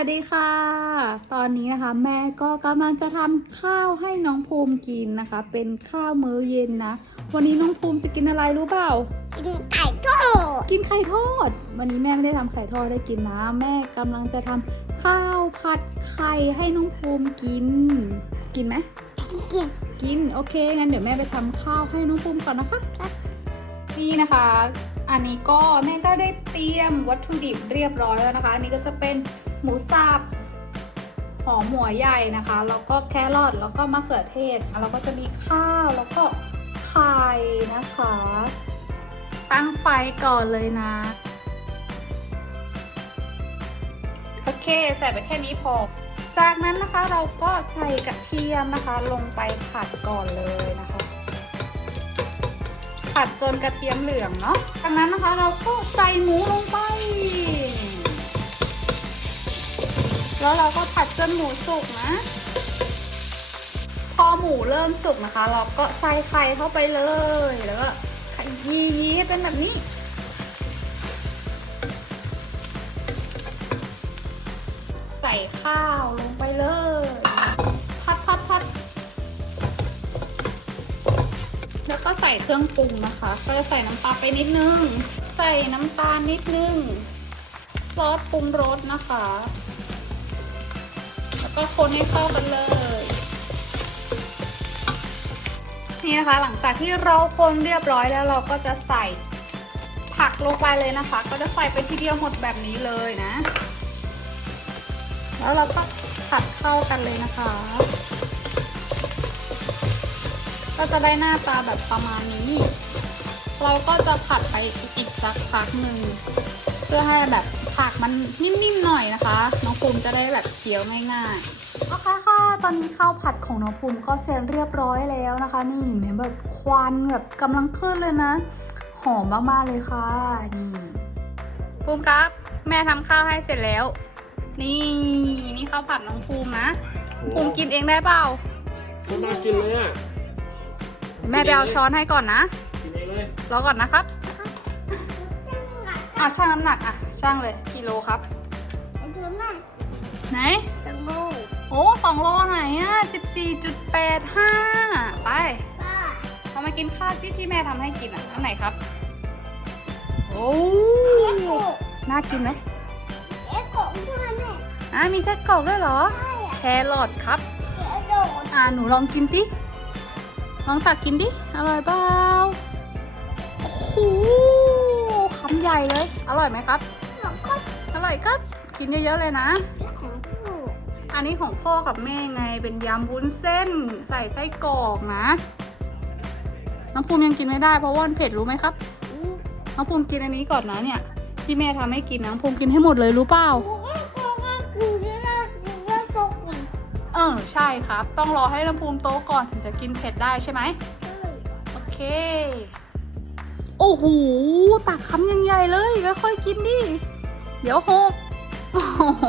วัสดีค่ะ ตอนนี้นะคะ แม่ก็กำลังจะทำข้าวให้น้องภูมิกินนะคะ เป็นข้าวมื้อเย็นนะ วันนี้น้องภูมิจะกินอะไรรู้เปล่า กินไก่ทอด กินไข่ทอด วันนี้แม่ไม่ได้ทำไข่ทอดได้กินนะ แม่กำลังจะทำข้าวผัดไข่ให้น้องภูมิกิน กินไหม กิน กิน โอเค งั้นเดี๋ยวแม่ไปทำข้าวให้น้องภูมิก่อนนะคะนี่นะคะ อันนี้ก็แม่ก็ได้เตรียมวัตถุดิบเรียบร้อยแล้วนะคะ อันนี้ก็จะเป็น หมูสับหอมหัวใหญ่นะคะ แล้วก็แครอทแล้วก็มะเขือเทศแล้วก็จะมีข้าวแล้วก็ไข่นะคะ ตั้งไฟก่อนเลยนะ โอเคใส่ไปแค่นี้พอ จากนั้นนะคะเราก็ใส่กระเทียมนะคะ ลงไปผัดก่อนเลยนะคะ ผัดจนกระเทียมเหลืองเนาะจากนั้นนะคะเราก็ใส่หมูลงไป แล้วเราก็ผัดจนหมูสุกนะ พอหมูเริ่มสุกนะคะ เราก็ใส่ไข่เข้าไปเลย แล้วก็ขยี้ให้เป็นแบบนี้ ใส่ข้าวลงไปเลยพัดพัดพัดแล้วก็ใส่เครื่องปรุงนะคะ ก็จะใส่น้ำปลาไปนิดนึง ใส่น้ำตาลนิดนึง ซอสปรุงรสนะคะ ก็คนให้เข้ากันเลย นี่นะคะ หลังจากที่เราคนเรียบร้อยแล้วเราก็จะใส่ผักลงไปเลยนะคะ ก็จะใส่ไปทีเดียวหมดแบบนี้เลยนะ แล้วเราก็ผัดเข้ากันเลยนะคะ ก็จะได้หน้าตาแบบประมาณนี้ เราก็จะผัดไปอีกสักพักหนึ่งเพื่อให้แบบผักมันนิ่มๆหน่อยนะคะ ภูมิจะได้แบบเคี้ยวง่ายๆโอเคค่ะตอนนี้ข้าวผัดของน้องภูมิก็เสร็จเรียบร้อยแล้วนะคะ นี่เห็นไหมแบบควันแบบกำลังขึ้นเลยนะ หอมมากๆเลยค่ะนี่ภูมิครับ แม่ทำข้าวให้เสร็จแล้ว นี่นี่ข้าวผัดน้องภูมินะภูมิกินเองได้เปล่าไม่น่ากินเลยอะแม่ไปเอาช้อนให้ก่อนนะกินเองเลยรอก่อนนะครับอะช่างน้ำหนักอะช่างเลยกิโลครับ ไอ้ตัวน่ะไหนตังโมโอ้สองโลไหนอะสิบสี่จุดแปดห้าไปป้าเรามากินข้าวที่ที่แม่ทำให้กินอะอันไหนครับ โอ้เอ็กโกน่ากินไหมเอ็กโกใช่ไหมแม่อะมีไส้กรอกด้วยเหรอ ใช่อะแครอทครับ เอ็กโดดอ่าหนูลองกินสิ ลองตักกินดิ อร่อยเปล่าโอ้โหคำใหญ่เลย อร่อยไหมครับหลงก็อร่อยครับ กินเยอะๆเลยนะเป็นของผู้อันนี้ของพ่อกับแม่ไงเป็นยำวุ้นเส้น ใส่ไส้กรอกนะ น้องภูมิยังกินไม่ได้เพราะว่ามันเผ็ดรู้ไหมครับอืมน้องภูมิกินอันนี้ก่อนนะเนี่ย ที่แม่ทำให้กินนะน้องภูมิกินให้หมดเลยรู้เปล่ากูก็กลัวว่ากูจะน่ากูจะตกมันเออใช่ครับ ต้องรอให้น้องภูมิโตก่อนถึงจะกินเผ็ดได้ใช่ไหมใช่โอเค โอ้โหตักคำยังใหญ่เลยค่อยๆกินดิ เดี๋ยวหก โอ้โห